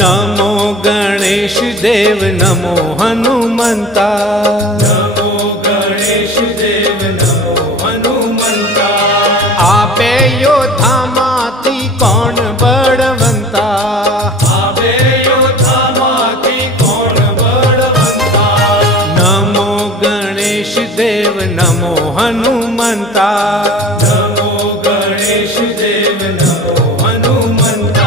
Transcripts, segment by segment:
नमो गणेश देव नमो हनुमंता। नमो गणेश देव नमो हनुमंता। आपे योद्धा माती कौन बड़वंता। आवे योद्धा माती कौन बड़वंता। नमो गणेश देव नमो हनुमंता। नमो गणेश देव नमो हनुमंता।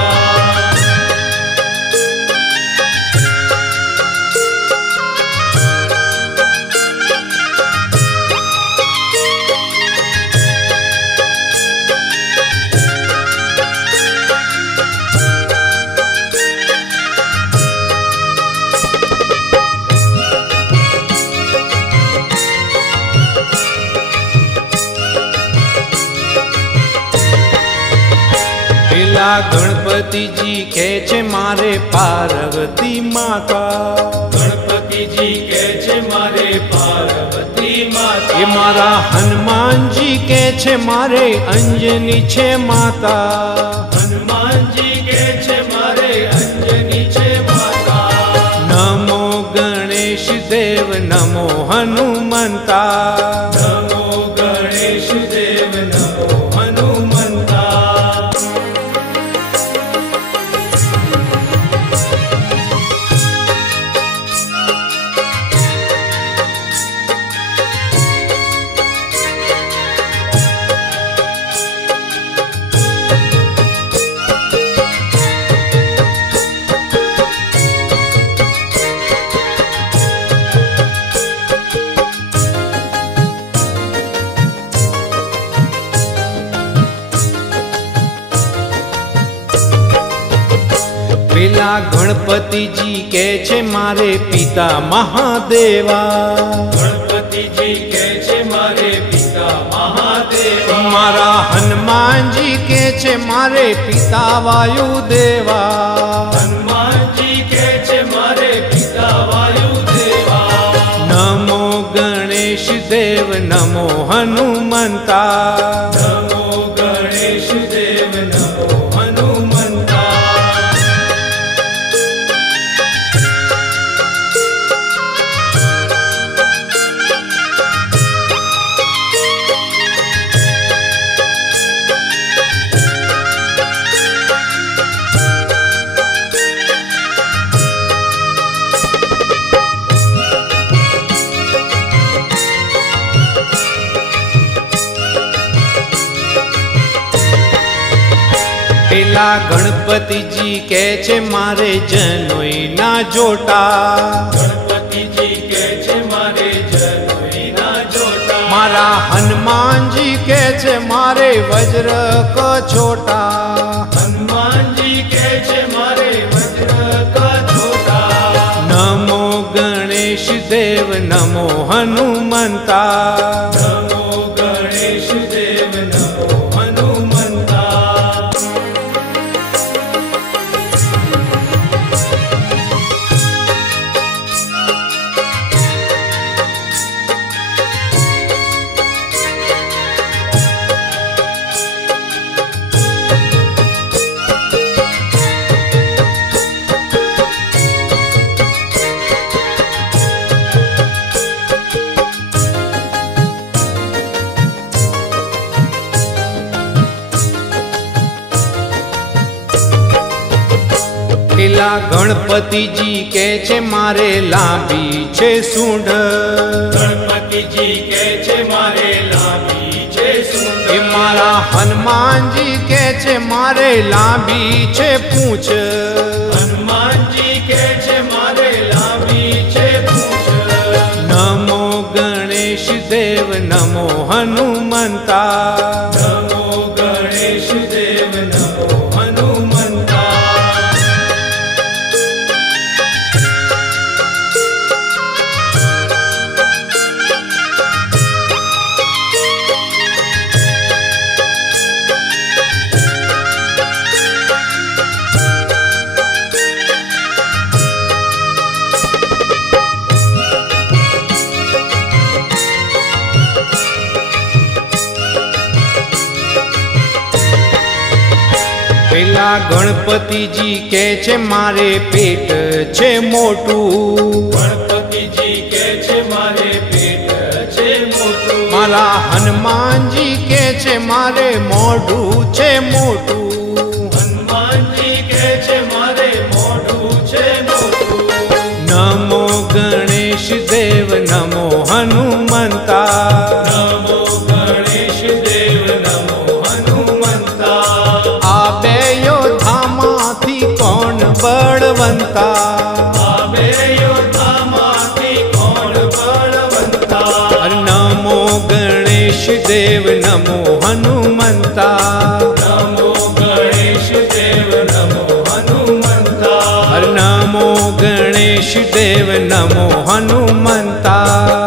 પેલા ગણપતિ જી કહે છે મારે પાર્વતી માતા। गणपति जी के छे मारे पार्वती माता। એ મારા હનુમાનજી કહે છે મારે અંજની છે માતા। हनुमान जी के छे मारे अंजनी छे माता। નમો ગણેશ દેવ નમો હનુમંતા। नमो गणेश देव नमो हनुमंता। પેલા ગણપતિજી કહે છે મારે પિતા મહાદેવા। गणपति जी के छे मारे पिता महादेवा। મારા હનુમાનજી કહે છે મારે પિતા વાયુદેવા। हनुमान जी के छे मारे पिता वायुदेवा। નમો ગણેશ દેવ નમો હનુમંતા। नमो गणेश देव नमो हनुमंता। પેલા ગણપતિજી કહે છે મારે જનોઈના જોટા। गणपति जी के छे मारे जनोई ना जोटा। મારા હનુમાનજી કહે છે મારે વજ્ર કછોટા। हनुमान जी के छे मारे वज्र का छोटा। નમો ગણેશ દેવ નમો હનુમંતા। नमो गणेश देव नमो हनुमंता। પેલા ગણપતિજી કહે છે મારે લાંબી છે સૂંઢ। गणपति जी के छे मारे लांबी छे सूंड। એ મારા હનુમાનજી કહે છે મારે લાંબી છે પૂંછ। हनुमान जी के छे मारे लांबी छे पूंछ। નમો ગણેશ દેવ નમો હનુમંતા। नमो गणेश देव नमो हनुमंता। પેલા ગણપતિજી કે છે મારે પેટ છે મોટું, ગણપતિજી કે છે મારે પેટ છે મોટું, મારા હનુમાનજી કે છે મારે મોઢું છે મોટું, હનુમાનજી કે છે મારે મોઢું છે મોટું. નમો ગણેશ દેવ નમો હનુમંતા, નમો ગણેશ દેવ નમો હનુમંતા. આ બે યોદ્ધામાંથી કોણ બળવંતા, આ બે યોદ્ધામાંથી કોણ બળવંતા. નમો ગણેશ દેવ નમો હનુમંતા, નમો ગણેશ દેવ નમો હનુમંતા. નમો ગણેશ દેવ નમો હનુમંતા.